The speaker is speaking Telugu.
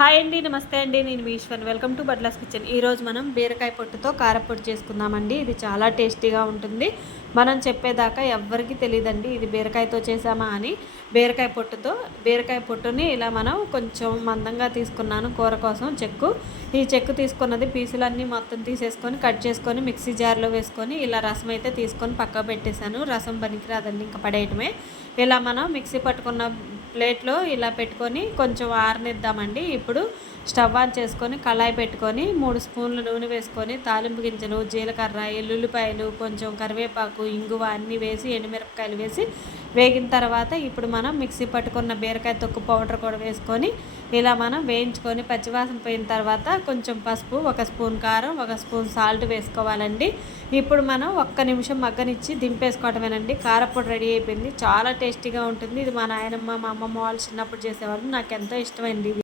హాయ్ అండి నమస్తే అండి నేను మీ Eshwar. Welcome to Butla's kitchen ఈరోజు మనం బీరకాయ పొట్టుతో కారపొట్టు చేసుకుందామండి. ఇది చాలా టేస్టీగా ఉంటుంది. మనం చెప్పేదాకా ఎవ్వరికి తెలియదండి ఇది బీరకాయతో చేసామా అని. బీరకాయ పొట్టుతో బీరకాయ పొట్టుని ఇలా మనం కొంచెం మందంగా తీసుకున్నాను కూర కోసం చెక్కు. ఈ చెక్కు తీసుకున్నది పీసులన్నీ మొత్తం తీసేసుకొని కట్ చేసుకొని మిక్సీ జార్లో వేసుకొని ఇలా రసం అయితే తీసుకొని పక్క పెట్టేశాను. రసం పనికిరాదండి ఇంకా పడేయటమే. ఇలా మనం మిక్సీ పట్టుకున్న ప్లేట్లో ఇలా పెట్టుకొని కొంచెం ఆరనిద్దామండి. ఇప్పుడు స్టవ్ ఆన్ చేసుకొని కళాయి పెట్టుకొని మూడు స్పూన్లు నూనె వేసుకొని తాలింపు గింజలు జీలకర్ర ఎల్లుల్లిపాయలు కొంచెం కరివేపాకు ఇంగువ అన్నీ వేసి ఎండుమిరపకాయలు వేసి వేగిన తర్వాత ఇప్పుడు మనం మిక్సీ పట్టుకున్న బీరకాయ తొక్కు పౌడర్ కూడా వేసుకొని ఇలా మనం వేయించుకొని పచ్చివాసన పోయిన తర్వాత కొంచెం పసుపు ఒక స్పూన్ కారం ఒక స్పూన్ సాల్ట్ వేసుకోవాలండి. ఇప్పుడు మనం ఒక్క నిమిషం మగ్గనిచ్చి దింపేసుకోవటమేనండి. కారపొడి రెడీ అయిపోయింది. చాలా టేస్టీగా ఉంటుంది. ఇది మా నాయనమ్మ మా అమ్మ అమ్మమ్మ వాళ్ళు చిన్నప్పుడు చేసేవాళ్ళు. నాకు ఎంతో ఇష్టమైంది